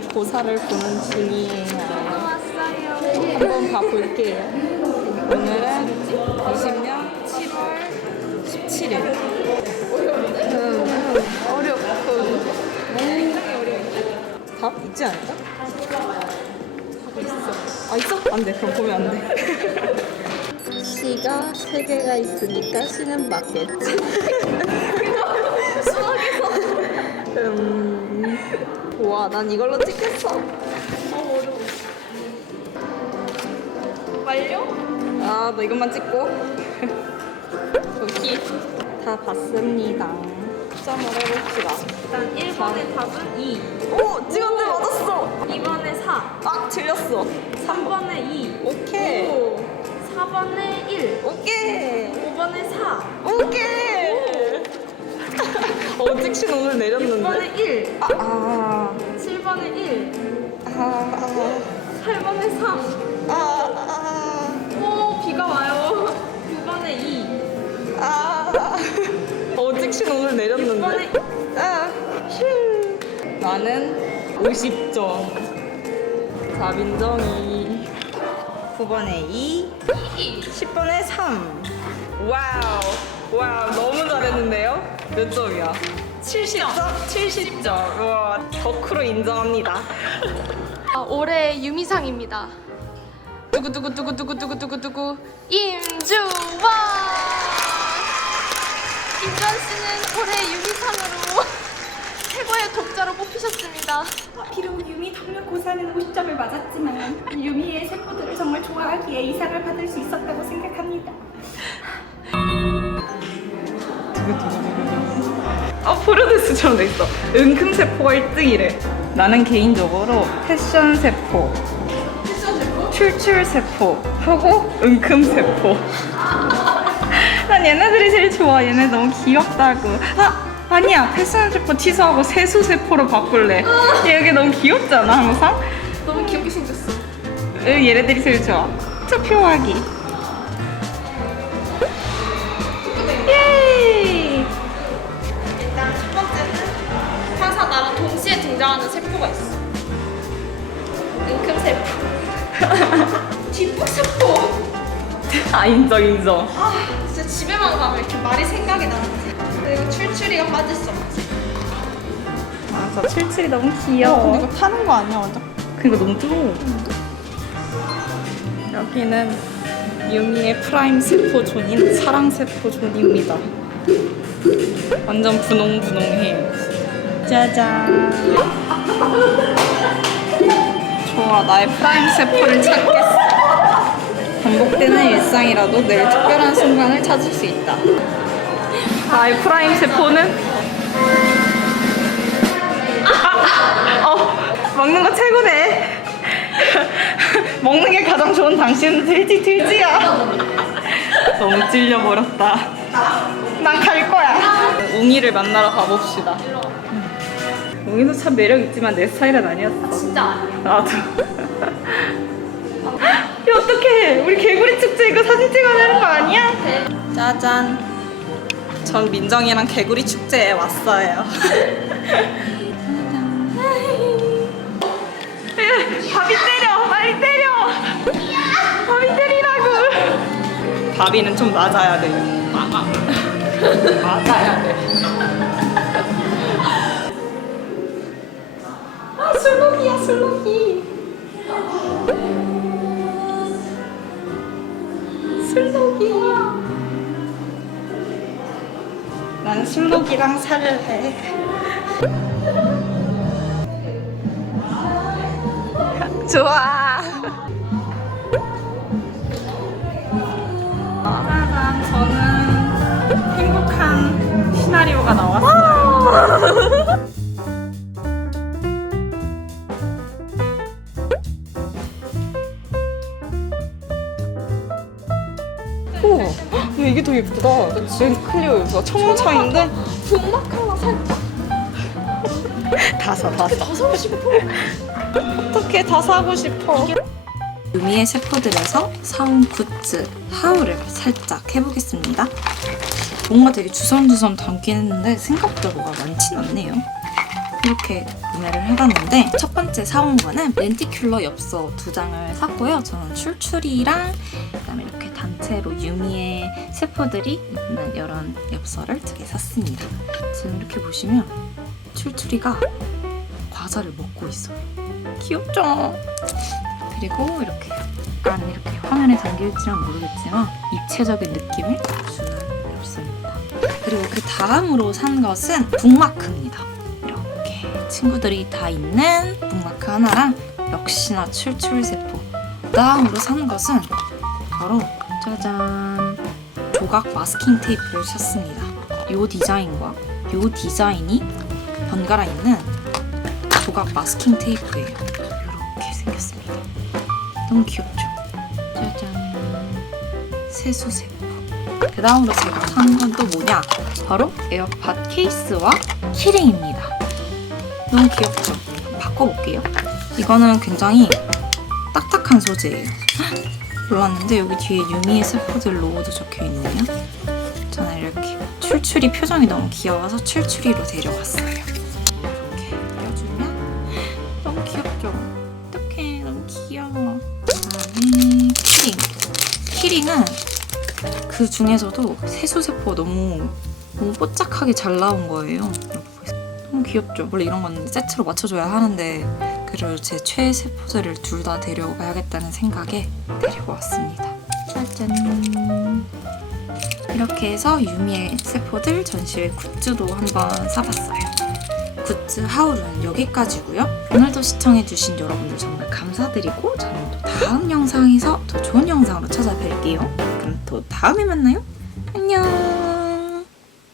행사를 보는 중이에요. 한번 봐볼게요. 오늘은 20년 7월 17일. 음, 어렵고. 굉장히 어려운데? 답 있지 않을까? 답 있어. 아, 있어? 안 돼. 그럼 보면 안 돼. 시가 세 개가 있으니까 시는 맞겠지. 와, 난 이걸로 찍겠어. 어, 어려워. 완료? 아, 나 이것만 찍고. 여기 다 봤습니다. 점을 해봅시다. 일단 1번의 답은 2, 오! 찍었는데 맞았어! 2번에 4, 아, 틀렸어. 3번에 2, 오케이. 4번에 1, 오케이. 5번에 4, 오케이. 어, 찍신 오늘 6번에 내렸는데. 1, 아, 아, 7번에 1, 아, 8번에 3, 아, 아, 오 비가 와요. 9번에 2, 아. 어, 찍신 오늘 내렸는데. 6번에 아, 휴. 나는 50점. 자빈정이. 9번에 2, 10번에 3. 와우. 와우, 너무 잘했는데요? 몇 점이야? 70점? 70점. 와, 덕후로 인정합니다. 아, 올해 유미상입니다. 두구 두구 두구 두구 두구 두구 두구 임주원! 임주원 씨는 올해 유미상으로 최고의 독자로 뽑히셨습니다. 비록 유미 학력고사는 50점을 맞았지만 유미의 세포들을 정말 좋아하기에 이 상을 받을 수 있었다고 생각합니다. 아, 프로듀스처럼 돼 있어. 은큼세포가 1등이래. 나는 개인적으로 패션세포, 출출세포 하고 은큼세포. 난 얘네들이 제일 좋아. 얘네 너무 귀엽다고. 아, 아니야. 패션세포 취소하고 세수세포로 바꿀래. 얘 여기 너무 귀엽잖아, 항상. 너무 귀엽게 생겼어. 으, 얘네들이 제일 좋아. 투표하기. 등장하는 세포가 있어. 은큼세포. 뒷북세포. 아, 인정, 인정. 아, 진짜 집에만 가면 이렇게 말이 생각이 나는지. 그리고 출출이가 빠질 수 없지. 아, 저 칠칠이 너무 귀여워. 이거 타는 거 아니야 완전? 그니까 너무 뜨거워. 여기는 유미의 프라임 세포 존인 사랑 세포 존입니다. 완전 분홍분홍해요. 짜잔. 좋아, 나의 프라임 세포를 찾겠어. 반복되는 일상이라도 늘 특별한 순간을 찾을 수 있다. 나의 프라임 세포는 어, 먹는 거 최고네. 먹는 게 가장 좋은 당신은 돼지 돼지야. 너무 찔려버렸다. 난 갈 거야. 웅이를 만나러 가봅시다. 웅이도 참 매력 있지만 내 스타일은 아니었어. 진짜. 나도. 야 어떡해. 우리 개구리 축제 이거 사진 찍어야 되는 거 아니야? 짜잔. 전 민정이랑 개구리 축제에 왔어요. 바비 때려! 빨리 때려! 바비 때리라고! 바비는 좀 맞아야 돼요. 맞아야 돼. 술록이. 나는 술록이랑 살래. 좋아. 짜잔, 저는 행복한 시나리오가 나왔어요. 야, 이게 더 예쁘다. 여기 클리어 예쁘다. 청차인데? 분막 하나 살짝. 다 사, 다 사. 다 사고 싶어. 어떻게 다 사고 싶어. 유미의 세포들에서 사온 굿즈 하울을 살짝 해보겠습니다. 뭔가 되게 주섬주섬 담긴 했는데 생각보다 뭐가 많진 않네요. 이렇게 구매를 해봤는데 첫 번째 사온 거는 렌티큘러 엽서 두 장을 샀고요. 저는 출출이랑 그다음에 이렇게 단체로 유미의 세포들이 있는 이런 엽서를 두 개 샀습니다. 지금 이렇게 보시면 출출이가 과자를 먹고 있어요. 귀엽죠? 그리고 이렇게 약간 이렇게 화면에 담길지는 모르겠지만 입체적인 느낌을 주는 엽서입니다. 그리고 그 다음으로 산 것은 북마크입니다. 이렇게 친구들이 다 있는 북마크 하나랑 역시나 출출세포. 다음으로 산 것은 바로 짜잔 조각 마스킹 테이프를 샀습니다. 이 디자인과 이 디자인이 번갈아 있는 조각 마스킹 테이프예요. 이렇게 생겼습니다. 너무 귀엽죠? 짜잔 세수세포. 그 다음으로 제가 산 건 또 뭐냐? 바로 에어팟 케이스와 키링입니다. 너무 귀엽죠? 바꿔볼게요. 이거는 굉장히 딱딱한 소재예요. 헉, 몰랐는데 여기 뒤에 유미의 세포들 로고도 적혀 있네요. 저는 이렇게 출출이 표정이 너무 귀여워서 출출이로 데려왔어요. 이렇게 껴주면 너무 귀엽죠? 어떡해 너무 귀여워. 그다음에 키링. 키링은 그 중에서도 세수세포 너무 너무 뽀짝하게 잘 나온 거예요. 귀엽죠? 원래 이런 건 세트로 맞춰줘야 하는데 그래도 제 최애 세포들을 둘다 데려가야겠다는 생각에 데리고 왔습니다. 짜잔. 이렇게 해서 유미의 세포들 전시회 굿즈도 한번 사봤어요. 굿즈 하울은 여기까지고요. 오늘도 시청해주신 여러분들 정말 감사드리고 저는 또 다음 영상에서 더 좋은 영상으로 찾아뵐게요. 그럼 또 다음에 만나요. 안녕.